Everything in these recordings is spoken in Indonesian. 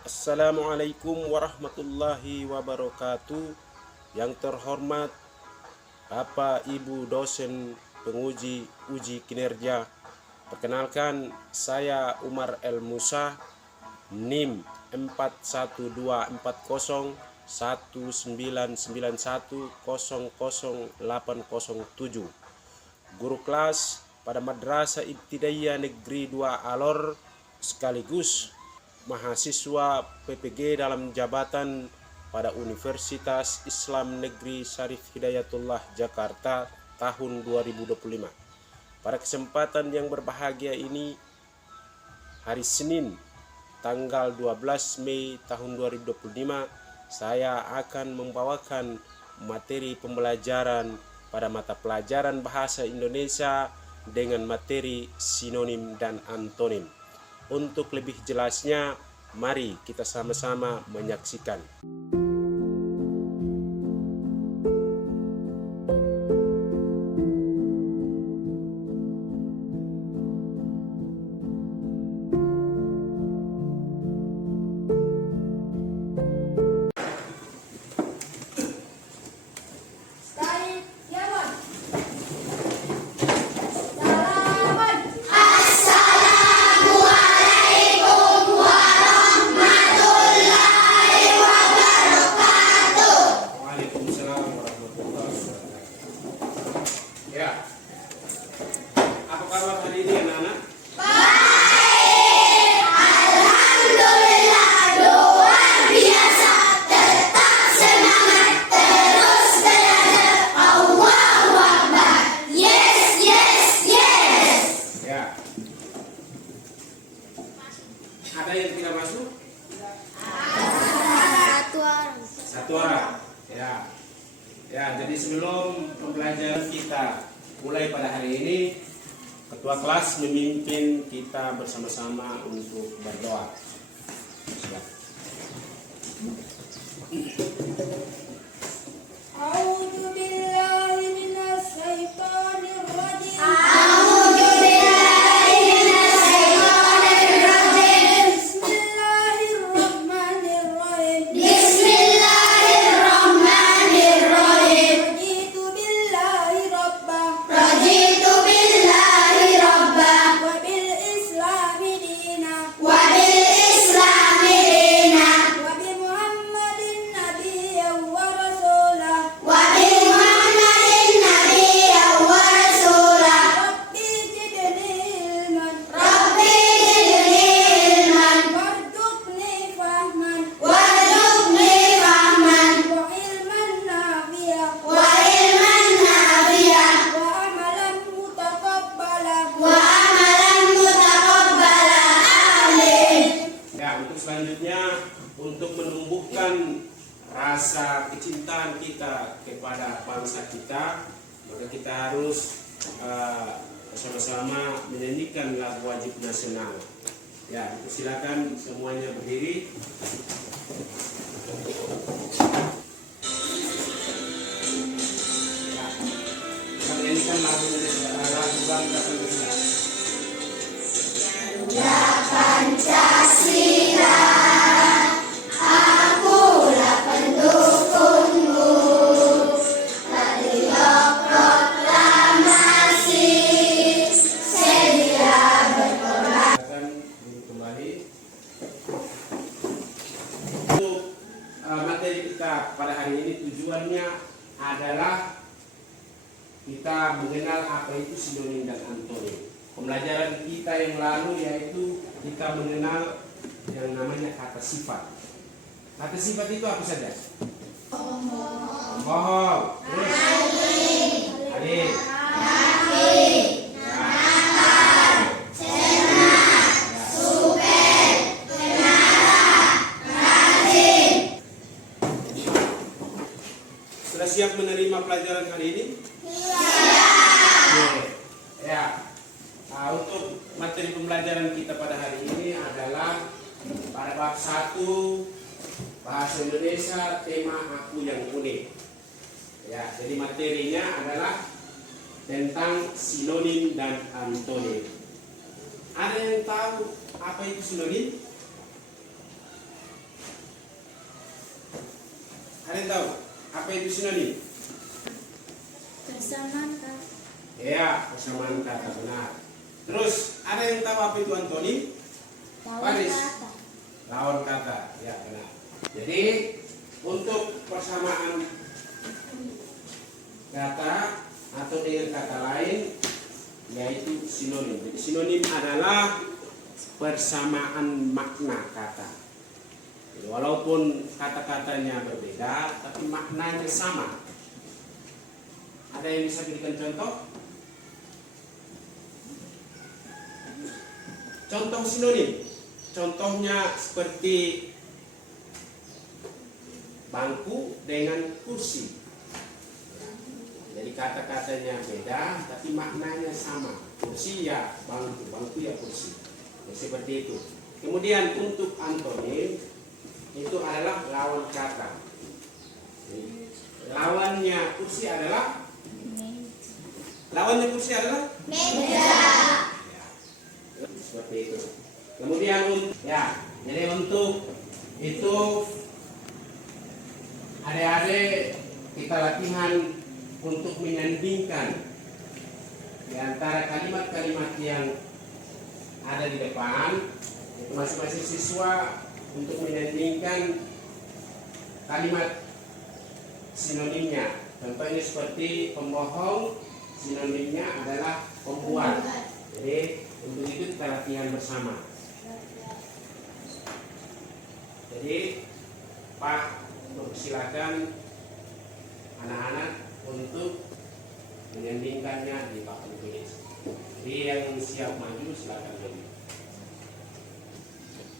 Assalamualaikum warahmatullahi wabarakatuh. Yang terhormat Bapak Ibu dosen penguji uji kinerja, perkenalkan saya Umar El Musa, NIM 4124191000807, guru kelas pada Madrasah Ibtidaiyah Negeri 2 Alor, sekaligus mahasiswa PPG dalam jabatan pada Universitas Islam Negeri Syarif Hidayatullah Jakarta tahun 2025. Pada kesempatan yang berbahagia ini, hari Senin tanggal 12 Mei tahun 2025, saya akan membawakan materi pembelajaran pada mata pelajaran Bahasa Indonesia dengan materi sinonim dan antonim. Untuk lebih jelasnya, mari kita sama-sama menyaksikan. Ya, apa kabar hari ini anak-anak? Baik, alhamdulillah, luar biasa. Tetap semangat, terus belajar. Allahu Akbar. Yes, yes, yes. Ya. Ada yang tidak masuk? Satu orang. Satu orang. Ya. Ya, jadi sebelum pembelajaran kita mulai pada hari ini, ketua kelas memimpin kita bersama-sama untuk berdoa. Silakan. A'udzu billahi minas syaitonir rajim. Selanjutnya, untuk menumbuhkan rasa kecintaan kita kepada bangsa kita, maka kita harus bersama-sama menyanyikan lagu wajib nasional. Ya, silakan semuanya berdiri. Ya, kita menyanyikan lagu bangsa Indonesia. Ya Pancasila, akulah pendukungmu. Marilah proklamasi, sedia berkorban. Akan kembali untuk materi kita pada hari ini. Tujuannya adalah kita mengenal apa itu sinonim dan antonim. Pembelajaran kita yang lalu yaitu kita mengenal yang namanya kata sifat. Kata sifat itu apa saja? Bohong, terus adik, sudah siap menerima pelajaran hari ini? Ya. Untuk materi pembelajaran kita pada hari ini adalah pada bab 1 Bahasa Indonesia, tema aku yang unik. Ya, jadi materinya adalah tentang sinonim dan antonim. Ada yang tahu apa itu sinonim? yang tahu? Apa itu sinonim? Persamaan kata. Ya, persamaan kata, benar. Terus ada yang tahu apa itu antonim? Lawan Paris. kata. Lawan kata, ya benar. Jadi untuk persamaan kata atau dengan kata lain yaitu sinonim. Jadi sinonim adalah persamaan makna kata. Jadi, walaupun kata-katanya berbeda, tapi maknanya sama. Ada yang bisa berikan contoh? Contoh sinonim. Contohnya seperti bangku dengan kursi. Jadi kata-katanya beda, tapi maknanya sama. Kursi ya bangku, bangku ya kursi. Ya, seperti itu. Kemudian untuk antonim itu adalah lawan kata. Jadi, lawannya kursi adalah Meja. ya, seperti itu. Kemudian ya, jadi untuk itu adik-adik kita latihan untuk menyandingkan di antara kalimat-kalimat yang ada di depan. Itu masing-masing siswa untuk menyandingkan kalimat sinonimnya. Contohnya seperti pembohong, sinonimnya adalah pembuat. Jadi untuk itu kita latihan bersama. Jadi Pak silakan anak-anak untuk menyandingkannya di papan tulis. Jadi yang siap maju silakan maju.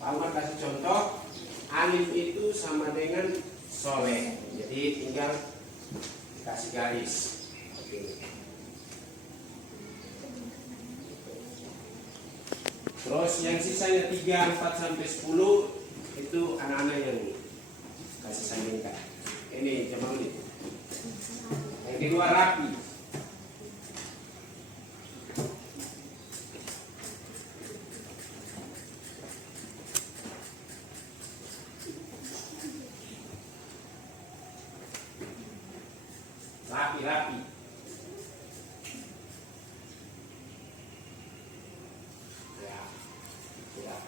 Pak Umar kasih contoh, alim itu sama dengan soleh. Jadi tinggal kasih garis. Oke. Terus yang sisanya 3, 4 sampai 10 itu anak-anak yang kasih sandingkan. Ini Jamal ini. Yang kedua rapi. Rapi. Ya. Sudah.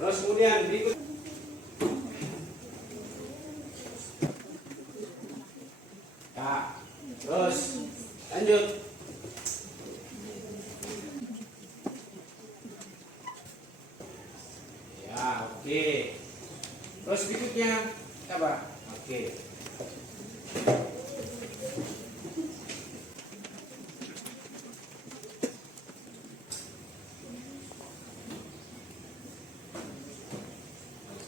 Terus kemudian berikut. Ya. Terus lanjut. Ya, oke. Terus berikutnya apa? Oke.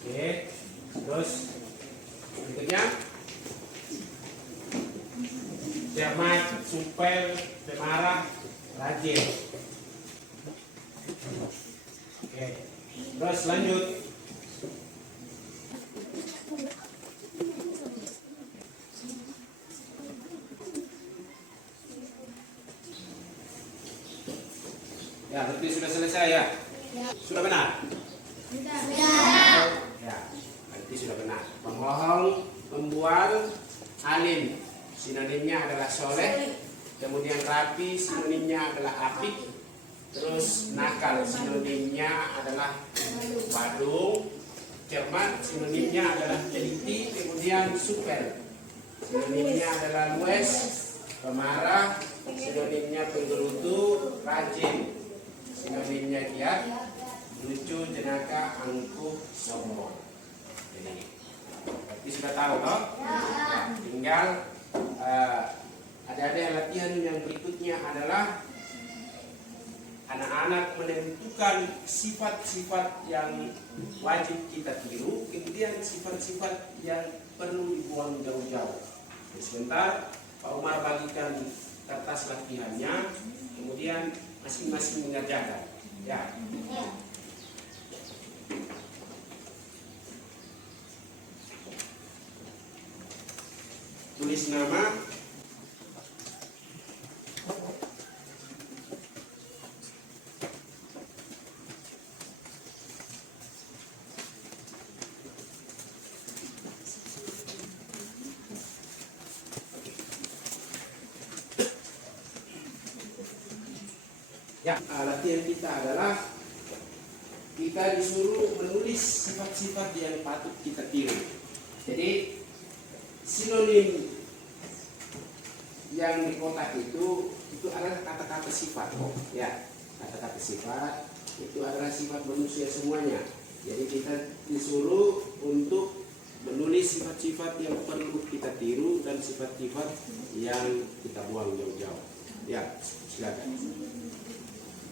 Oke. Terus berikutnya cermat, supel, pemarah, rajin. Oke. Terus lanjut. Ya, berarti sudah selesai ya? Sudah benar? Ya, berarti sudah benar. Pembohong, pembual, alim, sinonimnya adalah soleh. Kemudian rapi, sinonimnya adalah apik. Terus nakal, sinonimnya adalah badung. Cermat, sinonimnya adalah teliti. Kemudian supel, sinonimnya adalah lues. Pemarah, sinonimnya penggerutu. Rajin, sinonimnya giat. Lucu, jenaka, angkuh, sombong. Jadi, berarti sudah tahu toh? Tinggal ada latihan yang berikutnya adalah anak-anak menentukan sifat-sifat yang wajib kita tiru, kemudian sifat-sifat yang perlu dibuang jauh-jauh. Sebentar Pak Umar bagikan kertas latihannya, kemudian masing-masing mengerjakan. Ya. Tulis nama. Ya, latihan kita adalah kita disuruh menulis sifat-sifat yang patut kita tiru. Jadi sinonim yang di kotak itu adalah kata-kata sifat. Ya, kata-kata sifat itu adalah sifat manusia semuanya. Jadi kita disuruh untuk menulis sifat-sifat yang perlu kita tiru dan sifat-sifat yang kita buang jauh-jauh. Ya, silakan.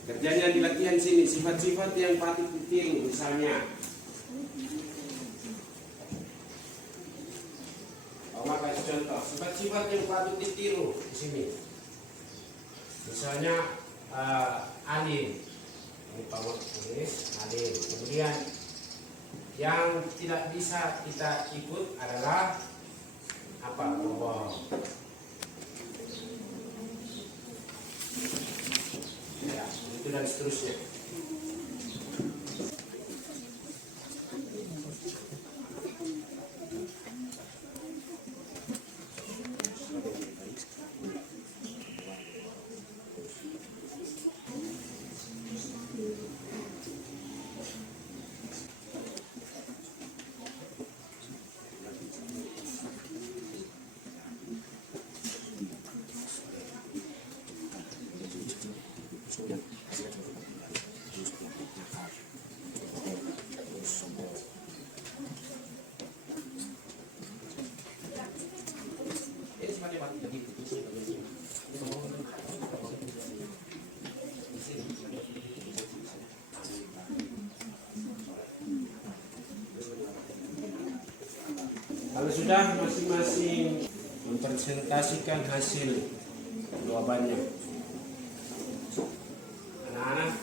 Kerjanya di latihan sini, sifat-sifat yang patut ditiru, misalnya kasih contoh, sifat-sifat yang patut ditiru di sini. Misalnya alim, ini Pak tulis alim. Kemudian yang tidak bisa kita ikut adalah apa? Bohong. Ya, itu dan seterusnya. Kalau sudah masing-masing mempresentasikan hasil jawabannya, anak-anak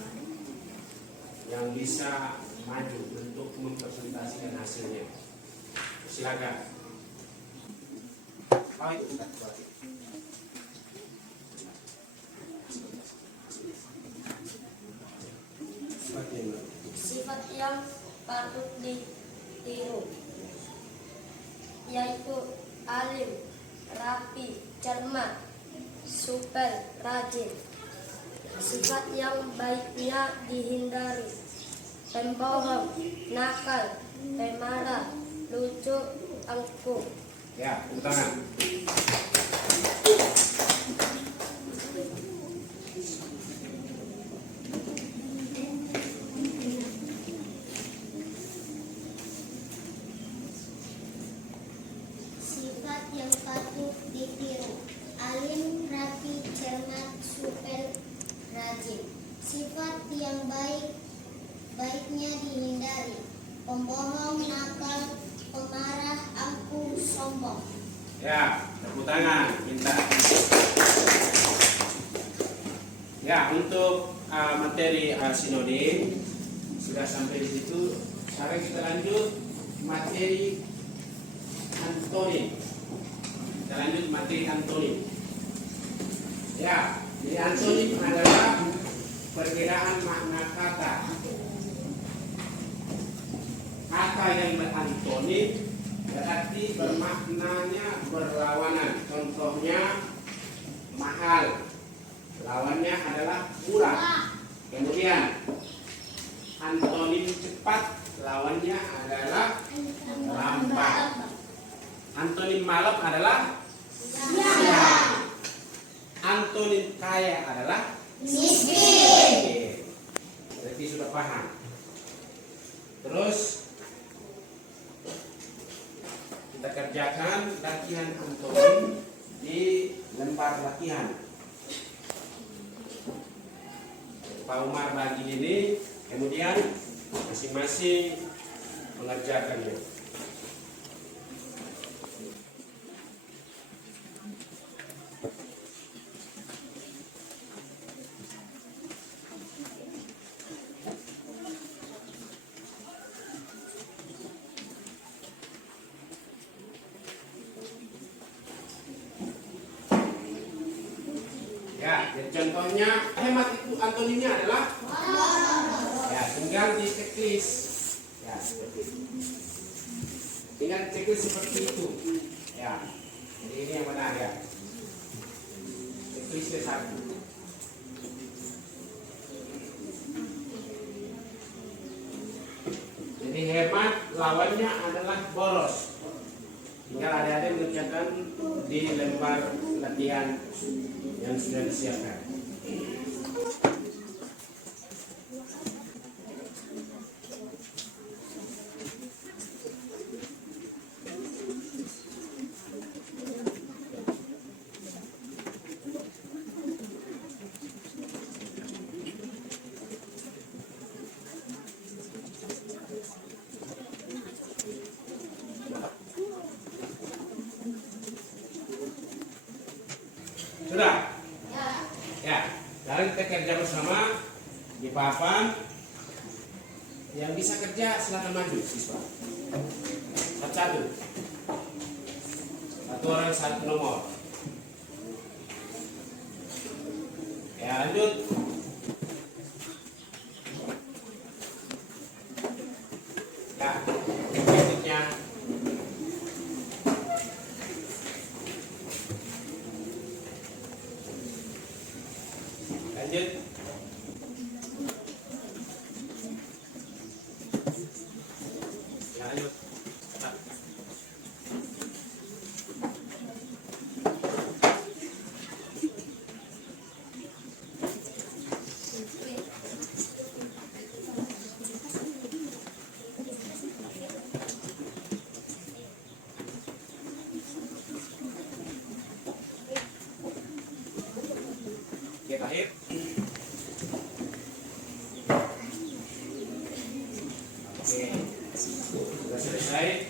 yang bisa maju untuk mempresentasikan hasilnya, silakan. Sifat yang patut ditiru yaitu alim, rapi, cermat, supel, rajin. Sifat yang baiknya dihindari: pembohong, nakal, pemarah, lucu, angkuh. Ya, tepuk tangan. Sifat yang patut ditiru: alim, rapi, cermat, supel, rajin. Sifat yang baiknya dihindari: pembohong, nakal, pemarah, angkuh, sombong. Ya, tepuk tangan, minta. Ya, untuk materi sinonim sudah sampai di situ. Sekarang kita lanjut materi antonim. Kita lanjut materi antonim. Ya, jadi antonim adalah perbedaan makna kata. Kata yang berantonim berarti bermaknanya berlawanan. Contohnya mahal, lawannya adalah murah. Kemudian antonim cepat, lawannya adalah lambat. Antonim malam adalah siang. Antonim kaya adalah miskin. Berarti sudah paham. Terus kita kerjakan latihan antonim di lembar latihan. Pak Umar bagi ini, kemudian masing-masing mengerjakannya. Ya, jadi contohnya hemat itu antonimnya adalah ya, tinggal di checklist. Ya, seperti itu. Tinggal checklist seperti itu. Ya, jadi ini yang benar ya. Checklistnya satu. adalah boros. Tinggal adik-adik mengerjakan di lembar latihan yang sudah disiapkan. Sudah? Ya, sekarang kita kerja bersama di papan. Yang bisa kerja silakan maju siswa. Satu-satu. Satu orang satu nomor. Ya, lanjut. Ya, berikutnya. Lanjut. Ya, lanjut. Oke, terakhir. Oke, sudah selesai.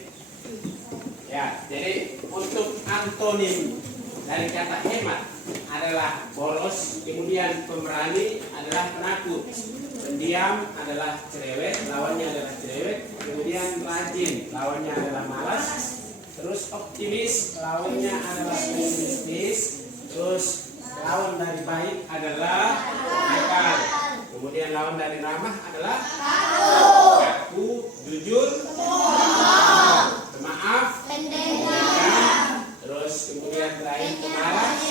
Ya, jadi untuk antonim dari kata hemat adalah boros, kemudian pemberani adalah penakut, pendiam adalah cerewet, lawannya adalah cerewet, kemudian rajin, lawannya adalah malas, terus optimis, lawannya adalah pesimistis, terus lawan dari baik adalah nakal, kemudian lawan dari ramah adalah kaku, jujur, pemaaf, pendendam, terus kemudian terakhir pemalas,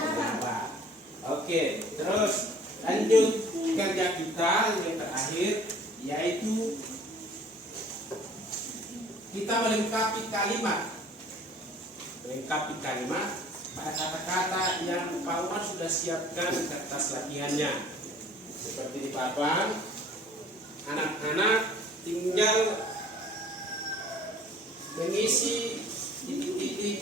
penyabar. Oke, terus lanjut kerja kita yang terakhir, yaitu kita melengkapi kalimat pada kata-kata yang Pak Umar sudah siapkan kertas latihannya. Seperti di papan, anak-anak tinggal mengisi titik-titik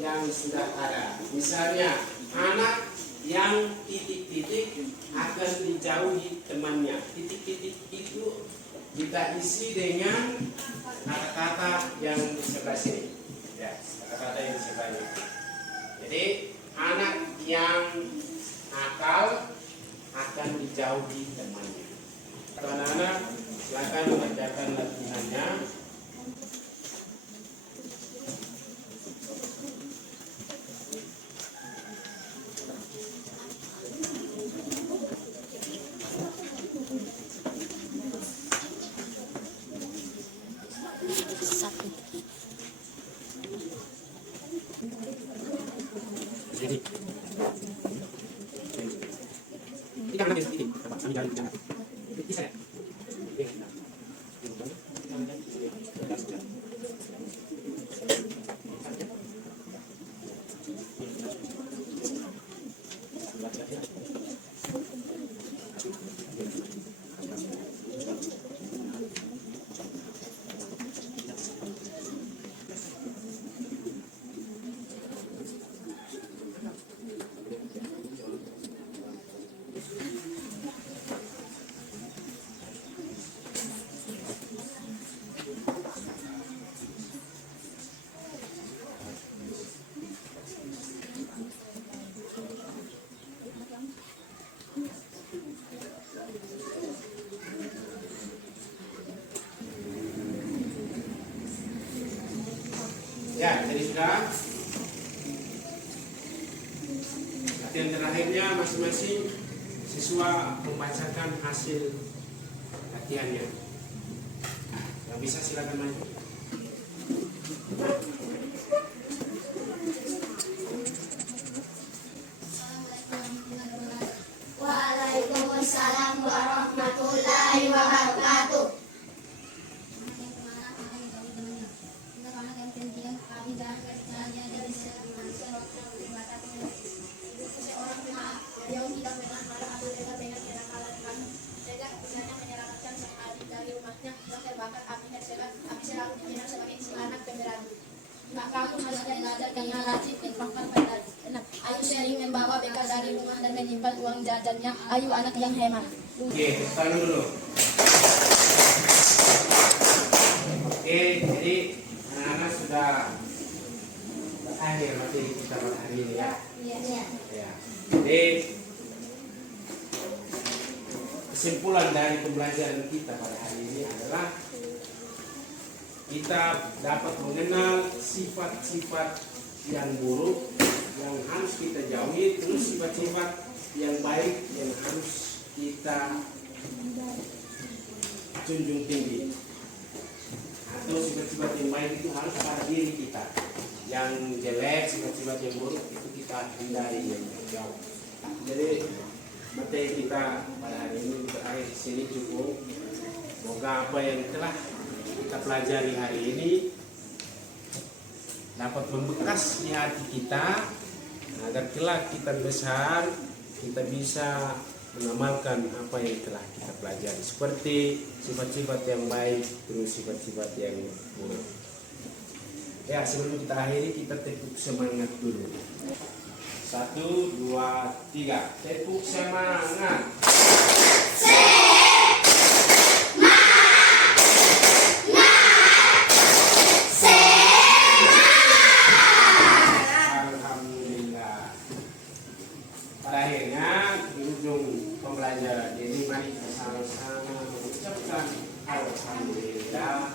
yang sudah ada. Misalnya, anak yang titik-titik akan dijauhi temannya. Titik-titik itu kita isi dengan kata-kata yang di sebelah sini. Ya, kata-kata yang di sebelah ini. Jadi, anak yang nakal akan dijauhi temannya. Anak-anak, silakan mengerjakan latihannya. Ya, jadi sudah. Latihan terakhirnya masing-masing siswa membacakan hasil latihannya. Yang bisa silakan maju. Waalaikumsalam warahmatullahi wabarakatuh. anak sebagai anak pemberani. Maka aku harus belajar dengan rajin dan pangkat pada anak. Ayu sering membawa bekal dari rumah dan menyimpan uang jajannya. Ayu anak yang hemat. Oke, tahan dulu. Oke, jadi anak-anak sudah berakhir materi kita pada hari ini ya. Iya. Ya. Jadi kesimpulan dari pembelajaran kita pada hari ini adalah kita dapat mengenal sifat-sifat yang buruk yang harus kita jauhi, terus sifat-sifat yang baik yang harus kita junjung tinggi. Atau sifat-sifat yang baik itu harus pada diri kita. Yang jelek, sifat-sifat yang buruk itu kita hindari yang jauh. Jadi materi kita pada hari ini berakhir di sini cukup. Semoga apa yang telah kita pelajari hari ini dapat membekas di hati kita agar kelak kita besar kita bisa mengamalkan apa yang telah kita pelajari, seperti sifat-sifat yang baik terus sifat-sifat yang buruk. Ya, sebelum kita akhiri kita tepuk semangat dulu. 1, 2, 3. Tepuk semangat. Alhamdulillah. Pada akhirnya di ujung pembelajaran ini mari kita sama-sama mengucapkan alhamdulillah.